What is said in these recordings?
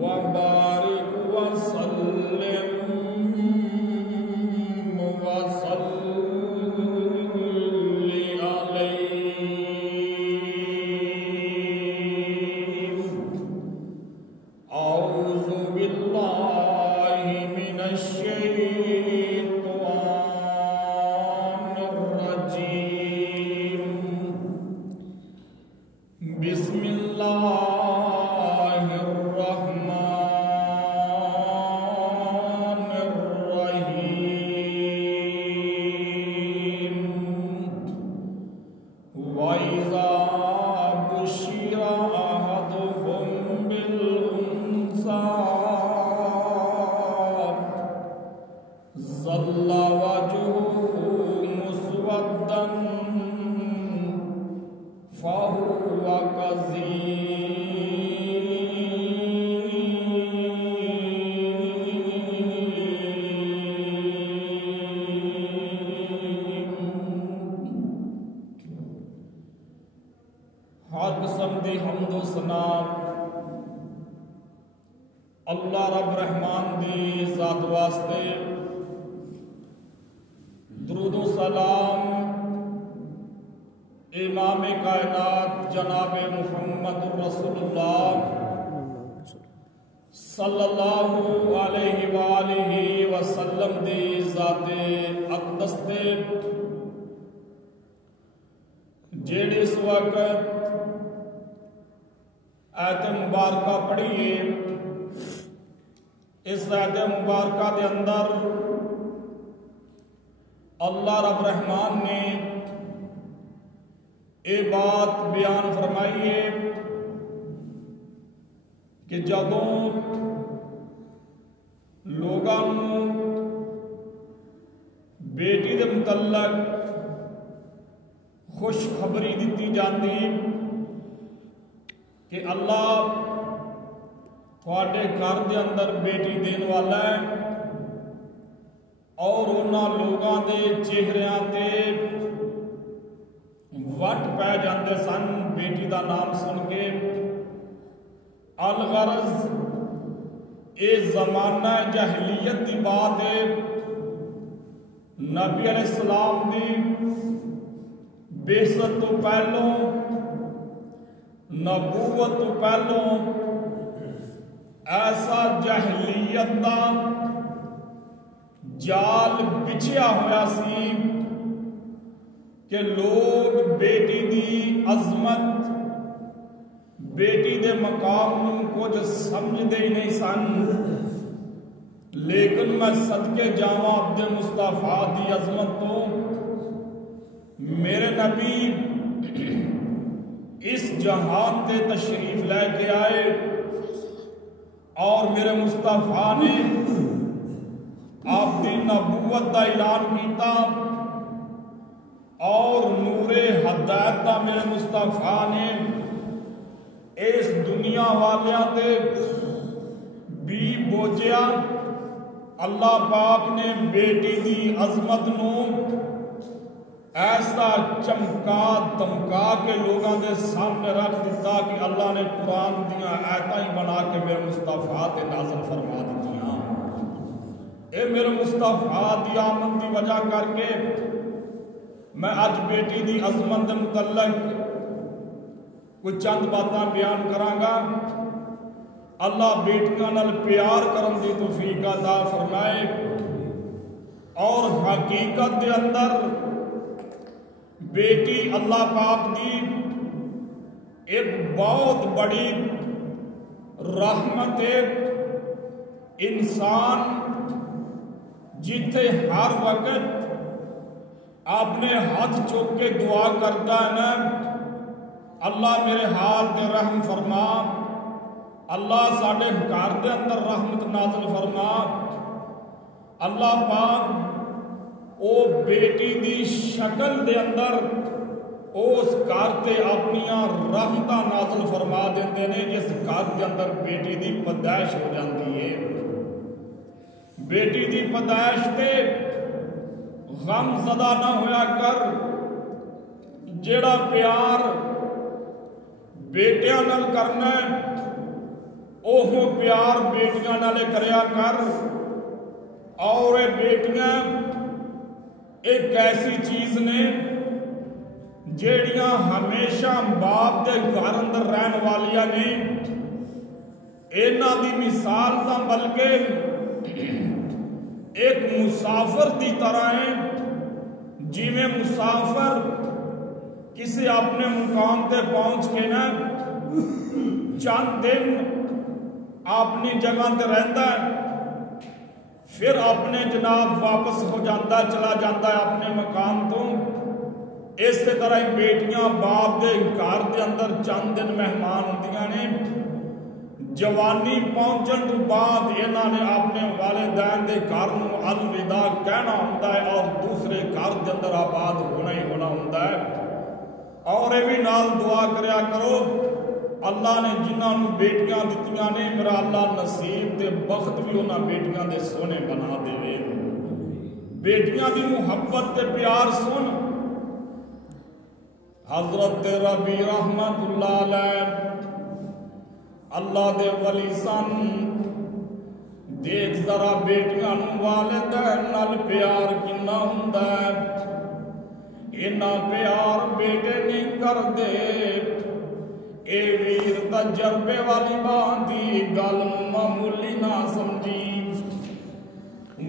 वबारिक वसल्लिम वसल्ली अलैहि। औज़ु बिल्लाहि मिनश शैतानिर रजीम। बिस्मिल्लाहिर रहमानिर रहीम। वइज़ा बुश्शिरा अहदुहुम बिल उन्सा ज़ल्ला वजहुहु मुस्वद्दन फहुवा कज़ीम। हर किस्म दी हम्दो सना अल्लाह रब रहमान दी ज़ात वास्ते। दुरूदो सलाम इमाम कायनात जनाब मुहम्मद रसूलुल्लाह सल्लल्लाहु अलैहि वालिहि वसल्लम दी ज़ाते अक़दस ते जेड़ी इस वक्त आयत मुबारका पढ़िए। इस आयत मुबारका के अंदर अल्लाह रब रहमान ने ये बात बयान फरमाई है कि जदों लोगों बेटी के मुतल्लक खुशखबरी दी जाती कि अल्लाह थोड़े घर के अंदर बेटी देने वाला है, और उन्होंने लोगों के चेहरियां ते वट पै जाते सन बेटी का नाम सुन के। अलगरज ये जमाना जहलीयत की बात है। नबी अलैहिस्सलाम की बेइज्जत तो पहलों, नबूवत तो पहलों ऐसा जहलीयत का जाल बिछिया होया सी कि लोग बेटी की अजमत, बेटी के मकाम कुछ समझते ही नहीं सन। लेकिन मैं सदके जावा अपने मुस्तफा की अजमत तो, मेरे नबी इस जहान से तशरीफ लेके आए और मेरे मुस्तफा ने आपकी नबूवत का ऐलान किया और नूरे हदायत का मेरे मुस्तफा ने इस दुनिया वालियां ते भी बोझिया। अल्लाह पाक ने बेटी की अजमत नू ऐसा चमका दमका के लोगों के सामने रख दिता कि अल्लाह ने कुरान दियां आयतां ही बना के मेरे मुस्तफा ते नाज़िल फरमा दी। ये मेरे मुस्तफा दी आमद की वजह करके मैं अज बेटी की अजमत के मुतल्लक कुछ चंद बातें बयान करांगा। अल्लाह बेटियां नाल प्यार करन दी तौफीक अता फरमाए। और हकीकत के अंदर बेटी अल्लाह पाक की एक बहुत बड़ी रहमत है। इंसान जिथे हर वक्त अपने हाथ चुक के दुआ करता है ना, अल्लाह मेरे हाल ते रहम फरमा, अल्लाह साडे घर के अंदर रहमत नाज़िल फरमा। अल्लाह पाक ओ बेटी की शक्ल के अंदर उस घर से अपनियां रहमत नाज़िल फरमा देंदे ने जिस घर के अंदर बेटी की पैदाइश हो जाती है। बेटी की पैदाइश से गम ज़दा ना होया कर। जेड़ा प्यार बेटियां नाल करना ओह प्यार बेटियां नाल करया कर। और ये बेटियां एक ऐसी चीज ने जेड़ियां हमेशा बाप के घर अंदर रहने वालियां ने। इन्हां दी मिसाल तो बल्कि एक मुसाफिर की तरह है। जिवें मुसाफिर किसी अपने मुकाम पे पहुंच के ना चंद दिन अपनी जगह ते रहता है, फिर अपने जनाब वापस हो जाता, चला जाता है अपने मकाम तो। इस तरह ही बेटियां बाप के घर के अंदर चंद दिन मेहमान होंदियां ने। जवानी पहुंचने तो बाद इन्होंने अपने वालिदैन के घर को अलविदा कहना होता है और दूसरे घर के अंदर आबाद होना ही होना होता है। और ये भी नाल दुआ करया करो, अल्लाह ने जिन्होंने बेटियां दित्तियां ने, मेरा अल्लाह नसीब ते बख्त भी उन्होंने बेटियां दे सोने बना देवे। बेटियां की मुहब्बत ते प्यार सुन। हजरत रबी रहमतुल्लाह अलैह अल्लाह दे वली सन। देख जरा बेटियां वालिदैन नाल प्यार किन्ना हुंदा है। इन्ना प्यार बेटे नहीं करदे। ए वीर तजर्बे वाली बात दी गल मामूली ना समझी।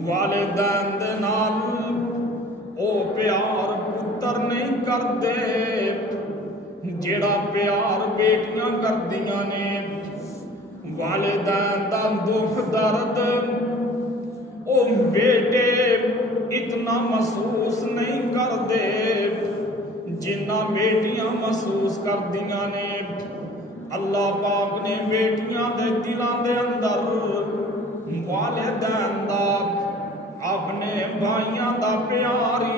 वालिदैन दे नाल ओ प्यार पुत्र नहीं करदे जेड़ा प्यार बेटियां करदियां ने। वालिदैन दा दुख दर्द ओ बेटे इतना महसूस नहीं करते जिन्ना बेटियां महसूस करदियां ने। अल्लाह पाक ने बेटियां दे दिलां दे अंदर वालिदैन दा अपने भाइयां दा प्यार